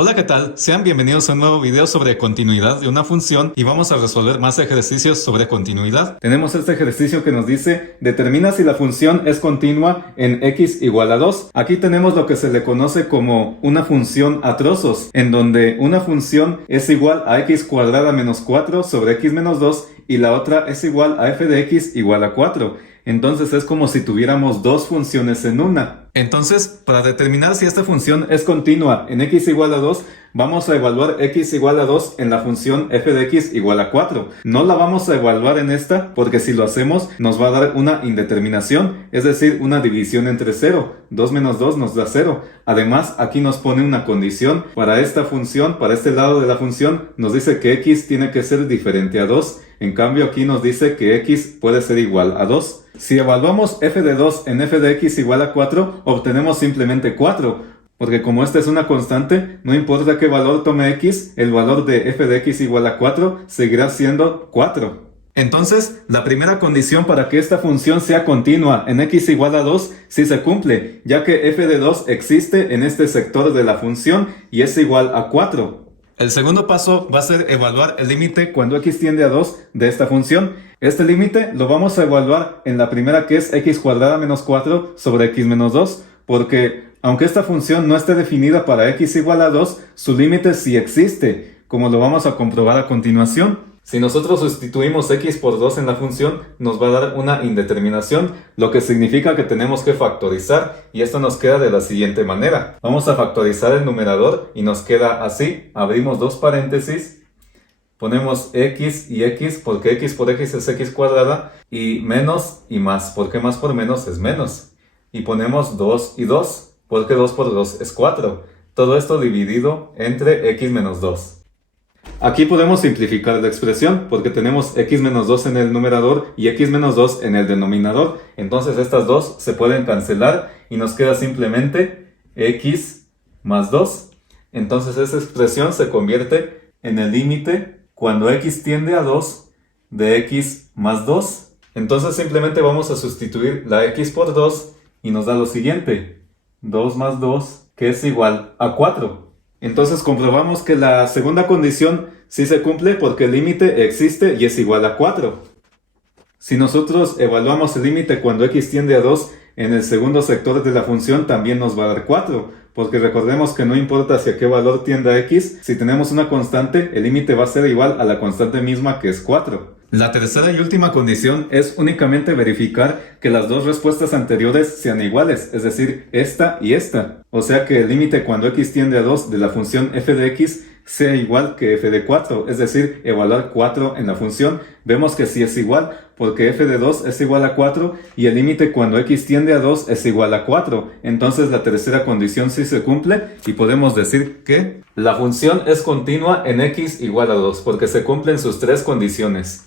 Hola, ¿qué tal? Sean bienvenidos a un nuevo video sobre continuidad de una función y vamos a resolver más ejercicios sobre continuidad. Tenemos este ejercicio que nos dice, determina si la función es continua en x igual a 2. Aquí tenemos lo que se le conoce como una función a trozos, en donde una función es igual a x cuadrada menos 4 sobre x menos 2 y la otra es igual a f de x igual a 4. Entonces es como si tuviéramos dos funciones en una. Entonces, para determinar si esta función es continua en x igual a 2, vamos a evaluar x igual a 2 en la función f de x igual a 4. No la vamos a evaluar en esta porque si lo hacemos nos va a dar una indeterminación, es decir, una división entre 0. 2 menos 2 nos da 0. Además, aquí nos pone una condición para esta función, para este lado de la función, nos dice que x tiene que ser diferente a 2. En cambio, aquí nos dice que x puede ser igual a 2. Si evaluamos f de 2 en f de x igual a 4, obtenemos simplemente 4, porque como esta es una constante, no importa qué valor tome x, el valor de f de x igual a 4 seguirá siendo 4. Entonces, la primera condición para que esta función sea continua en x igual a 2 sí se cumple, ya que f de 2 existe en este sector de la función y es igual a 4. El segundo paso va a ser evaluar el límite cuando x tiende a 2 de esta función. Este límite lo vamos a evaluar en la primera, que es x cuadrada menos 4 sobre x menos 2, porque aunque esta función no esté definida para x igual a 2, su límite sí existe, como lo vamos a comprobar a continuación. Si nosotros sustituimos x por 2 en la función, nos va a dar una indeterminación, lo que significa que tenemos que factorizar, y esto nos queda de la siguiente manera. Vamos a factorizar el numerador y nos queda así. Abrimos dos paréntesis, ponemos x y x porque x por x es x cuadrada, y menos y más porque más por menos es menos. Y ponemos 2 y 2 porque 2 por 2 es 4. Todo esto dividido entre x menos 2. Aquí podemos simplificar la expresión porque tenemos x menos 2 en el numerador y x menos 2 en el denominador. Entonces estas dos se pueden cancelar y nos queda simplemente x más 2. Entonces esta expresión se convierte en el límite cuando x tiende a 2 de x más 2. Entonces simplemente vamos a sustituir la x por 2 y nos da lo siguiente. 2 más 2 que es igual a 4. Entonces comprobamos que la segunda condición sí se cumple porque el límite existe y es igual a 4. Si nosotros evaluamos el límite cuando x tiende a 2 en el segundo sector de la función, también nos va a dar 4, porque recordemos que no importa hacia qué valor tienda x, si tenemos una constante, el límite va a ser igual a la constante misma, que es 4. La tercera y última condición es únicamente verificar que las dos respuestas anteriores sean iguales, es decir, esta y esta. O sea que el límite cuando x tiende a 2 de la función f de x sea igual que f de 4, es decir, evaluar 4 en la función. Vemos que sí es igual, porque f de 2 es igual a 4 y el límite cuando x tiende a 2 es igual a 4. Entonces la tercera condición sí se cumple y podemos decir que la función es continua en x igual a 2, porque se cumplen sus tres condiciones.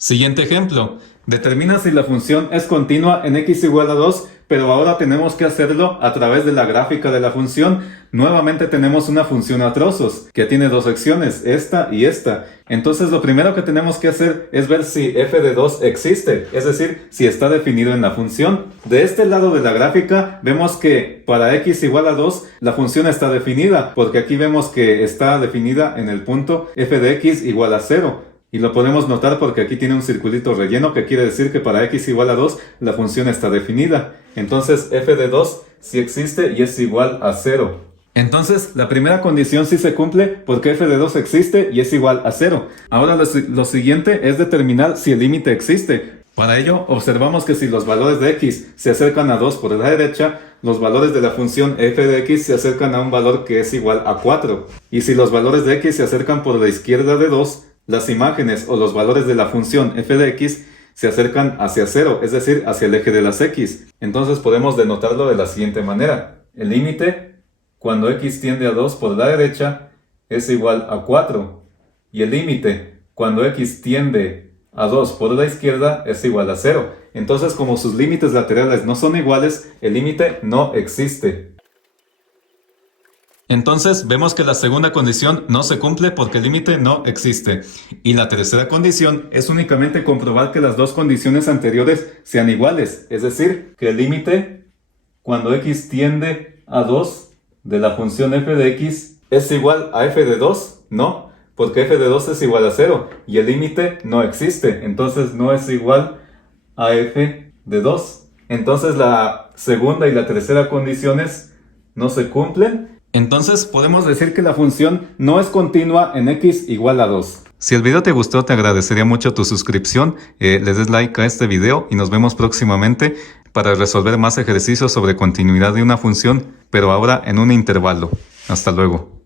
Siguiente ejemplo. Determina si la función es continua en x igual a 2, pero ahora tenemos que hacerlo a través de la gráfica de la función. Nuevamente tenemos una función a trozos, que tiene dos secciones, esta y esta. Entonces lo primero que tenemos que hacer es ver si f de 2 existe, es decir, si está definido en la función. De este lado de la gráfica vemos que para x igual a 2 la función está definida, porque aquí vemos que está definida en el punto f de x igual a 0. Y lo podemos notar porque aquí tiene un circulito relleno, que quiere decir que para x igual a 2 la función está definida. Entonces f de 2 sí existe y es igual a 0. Entonces la primera condición sí se cumple porque f de 2 existe y es igual a 0. Ahora lo siguiente es determinar si el límite existe. Para ello observamos que si los valores de x se acercan a 2 por la derecha, los valores de la función f de x se acercan a un valor que es igual a 4. Y si los valores de x se acercan por la izquierda de 2, las imágenes o los valores de la función f de x se acercan hacia 0, es decir, hacia el eje de las x. Entonces podemos denotarlo de la siguiente manera. El límite cuando x tiende a 2 por la derecha es igual a 4. Y el límite cuando x tiende a 2 por la izquierda es igual a 0. Entonces, como sus límites laterales no son iguales, el límite no existe. Entonces vemos que la segunda condición no se cumple porque el límite no existe. Y la tercera condición es únicamente comprobar que las dos condiciones anteriores sean iguales. Es decir, que el límite cuando x tiende a 2 de la función f de x ¿Es igual a f de 2? No, porque f de 2 es igual a 0 y el límite no existe, entonces no es igual a f de 2. Entonces la segunda y la tercera condiciones no se cumplen. Entonces podemos decir que la función no es continua en x igual a 2. Si el video te gustó, te agradecería mucho tu suscripción, le des like a este video y nos vemos próximamente para resolver más ejercicios sobre continuidad de una función, pero ahora en un intervalo. Hasta luego.